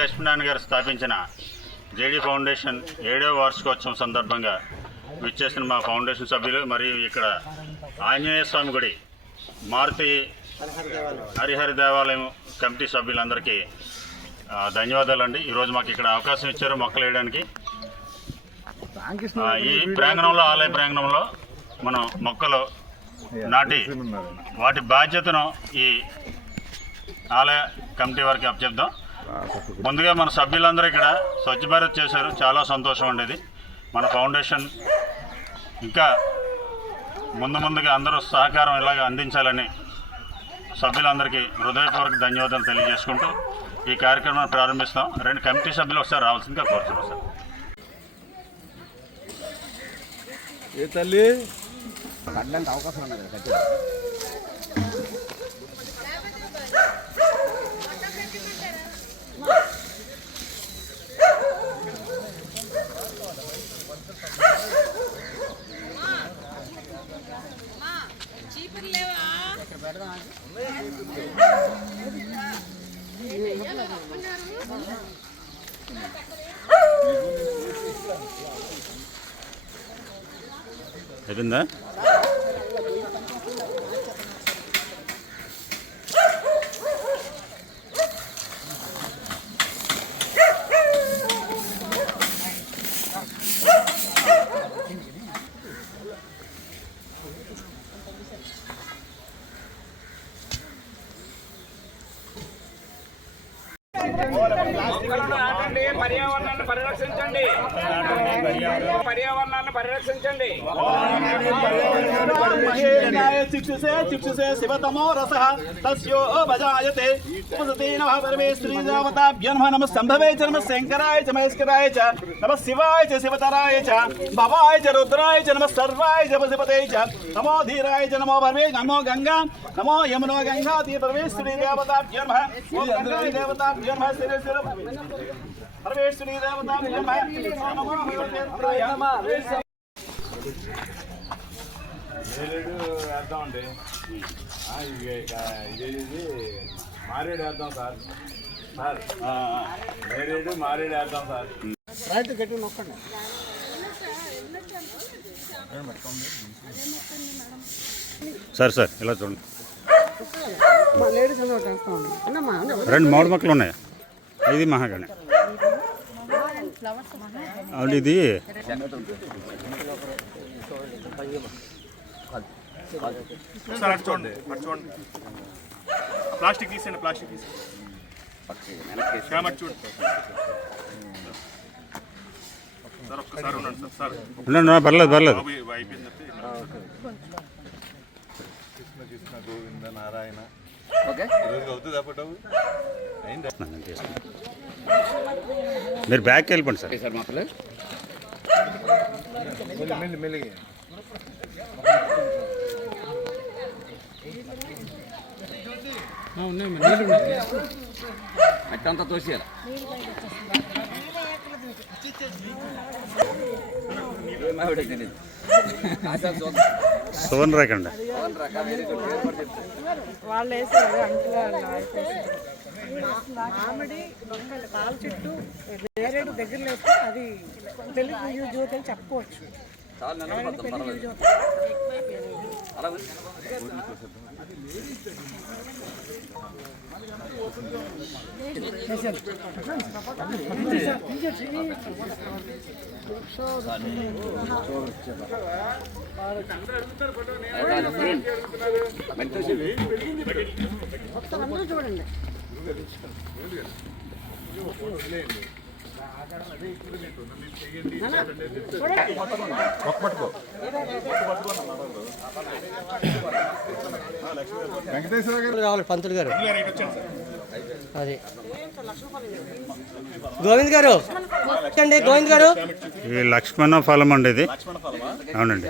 లక్ష్మీనారాయణ గారు స్థాపించిన JD foundation 7వ వార్షికోత్సవం సందర్భంగా విచ్చేసిన మా ఫౌండేషన్ సభ్యులు మరియు ఇక్కడ ఆంజనేయ స్వామి గుడి మారుతి హరిహర దేవాలయం కమిటీ సభ్యులందరికీ ధన్యవాదాలండి. ఈరోజు మాకు ఇక్కడ అవకాశం ఇచ్చారు మొక్కలు వేయడానికి. ఈ ప్రాంగణంలో ఆలయ ప్రాంగణంలో మనం మొక్కలు నాటి వాటి బాధ్యతను ఈ ఆలయ కమిటీ వారికి అప్పచెప్దాం. ముందుగా మన సభ్యులందరూ ఇక్కడ స్వచ్ఛ భారత్ చేశారు, చాలా సంతోషం ఉండేది. మన ఫౌండేషన్ ఇంకా ముందుగా అందరూ సహకారం ఇలాగ అందించాలని సభ్యులందరికీ హృదయపూర్వక ధన్యవాదాలు తెలియజేసుకుంటూ ఈ కార్యక్రమాన్ని ప్రారంభిస్తాం. 2 కమిటీ సభ్యులు ఒకసారి రావాల్సిందిగా కోరుతున్నాం సార్. ఏ తల్లి పడ్డానికి అవకాశం ఉన్నది అయిపోయిందా? పర్యావరణాన్ని పరిరక్షించండి. పర్యావరణాన్ని పరిరక్షించండి. శివతమో రసః తస్యో భజాయతే ఉపసతే నమః పరమే శ్రీదేవతాభ్యో నమః సంభవే చ నమః శంకరాయ చ మహేశ్వరాయ చ నమః శివాయ చ శివతరాయ చ భవాయ చ రుద్రాయ చ నమః సర్వాయ చ పశుపతే చ నమో ధీరాయ చ నమో పరమే నమో గంగా నమో యమునో గంగా తీ పరమే శ్రీదేవతాభ్యో నమః ఓం గంగాయ దేవతాభ్యో నమః శ్రీ పరమేశ్వరీ దేవతాభ్యో నమః. వేద్దామండి, ఇది మారేడు వేద్దాం సార్. నేరేడు మారేడు వేద్దాం సార్. రైట్ గట్టి నొక్కండి. సార్ ఇలా చూడండి. 2 మామిడి మొక్కలు ఉన్నాయి. ఇది మహాగణి అవును. ఇది చూడండి ప్లాస్టిక్ తీసేయండి. ప్లాస్టిక్ తీసేయండి. సార్ ఒక్కసారి ఉండండి సార్. పర్లేదు. కృష్ణ గోవింద నారాయణ అవుతుంది అప్పటి మీరు బ్యాక్కి వెళ్ళిపోండి సార్. సార్ మా పిల్లలు మెల్లిగా అట్టంతా తోసేయాలి. సువర్ణ రేఖండి వాళ్ళు వేసారు మామిడి కాలు చుట్టూ వేరే దగ్గరలో వేస్తే అది పెళ్లి యూజ్ అవుతుంది చెప్పుకోవచ్చు. అందరూ చూడండి. వెంకటేశ్వర గారు రావాలి. పంతులు గారు అది గోవింద్ గారు అండి. గోవింద్ గారు ఈ లక్ష్మణ ఫలం అండి. ఇది అవునండి.